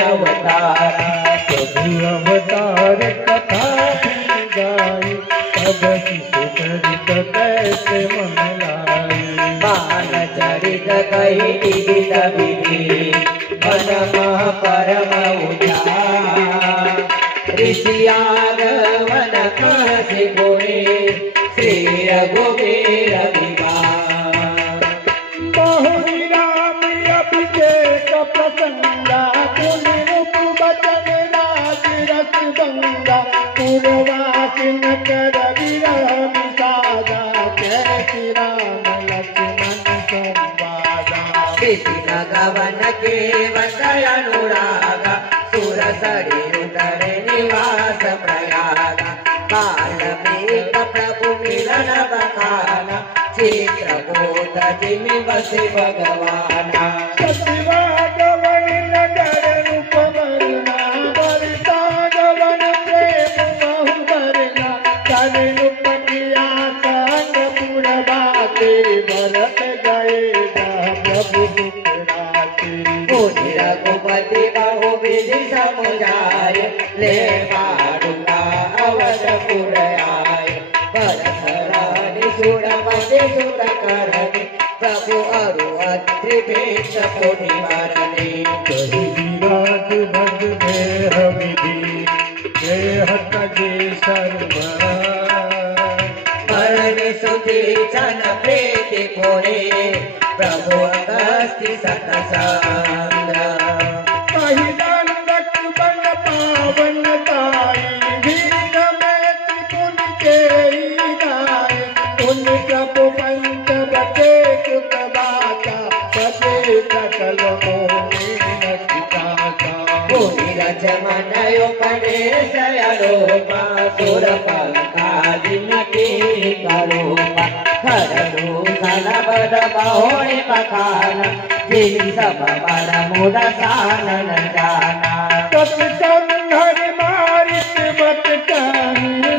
अवतार प्रभु अवतार कथा गाय तब चरित कैसे मन लाई बाल चरित कही विविध विधि मन परम उजाड़ ऋषियागमन कहसि गुणे श्री रघुवीर बहुरी राम अभिषेक प्रसंगा पुनि रूप बचन राज रस गंगा पूर्वासिन कर विरह विषादा जय श्री राम लक्ष्मण संवादा गवन के वसय अनुराग सुर सरियुदर निवास प्रयाग बाल्मीक प्रभु मिलन बखान चित्रकूट जिमि बसि भगवान सचिवागवन नगर रूप वरना वरसागवन प्रेम बहु वरना तनु पटिया संग पुर बाते भरत गए प्रभु मुनि रघुपति बहु विधि समुझाय ले पाडुका अवधपुर आय भरत रानी सुरपति सुर करनी प्रभु अरु अत्रि भेष पुनि मरनी कही विराज भग देह विधि देह तजे सर्व मरण सुधि चन प्रीति पुरे प्रभु अगस्त्य सतसंग कही दंडक बन पावन ताई भीम में त्रिपुन के गाय उन प्रभु पंच बचे सुख बाचा बचे सकल मोहि नचिताता मुनि रज मन उपदेश अरूपा सुर पंकादिन की करूपा हरदू सलबद बहोय बखान जिन सब बड़ मुद सानन जाना सत संहर मारित बत कहीं